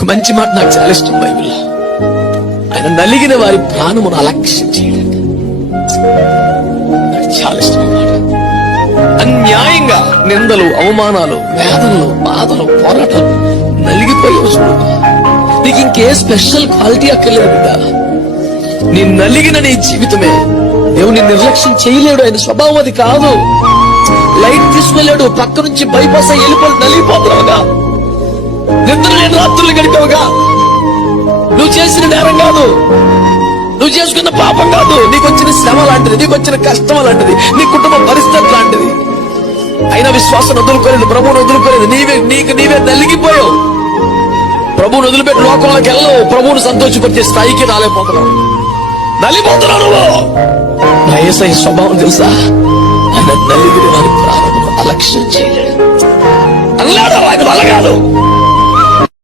ఒక మంచి మాట నాకు చాలా ఇష్టం బైబిల్లో. ఆయన నలిగిన వారి ప్రాణమును అలక్ష్యం చేయలేదు. నాకు చాలా ఇష్టం మాట. అన్యాయంగా నిందలు, అవమానాలు, వేదనలు, బాధలు, పోరాటాలు నలిగిపోయి వస్తున్నా. నీకు ఇంకే స్పెషల్ క్వాలిటీ అక్కర్లేదు బిడ్డ. నీ నలిగిన నీ జీవితమే దేవుని నిర్లక్ష్యం చేయలేడు. ఆయన స్వభావం అది కాదు. లైట్ తీసుకెళ్ళాడు, పక్క నుంచి బైపాస్ అయ్యి వెళ్ళిపోయి నలిగిపోతున్నావుగా, నిద్ర లేని రాత్రులు గడిపావుగా. నువ్వు చేసిన నేరం కాదు, నువ్వు చేసుకున్న పాపం కాదు, నీకు వచ్చిన శ్రమ లాంటిది, నీకు వచ్చిన కష్టం లాంటిది, నీ కుటుంబ పరిస్థితి లాంటిది. అయినా విశ్వాసం వదులుకోలేదు, ప్రభువును వదులుకోలేదు. నీవే నలిగిపోయావు. ప్రభువును వదిలిపెట్టి లోకంలోకి వెళ్ళవు. ప్రభువును సంతోషపరిచే స్థాయికి రాలేకపోతున్నావు, నలిగిపోతున్నావు నువ్వు. నా యేసయ్య స్వభావం తెలుసా? ఆయన నలిగిన వారి ప్రాణమును అలక్ష్యం చేయలేడు అన్నాడు. ఆయన వల్ల కాదు.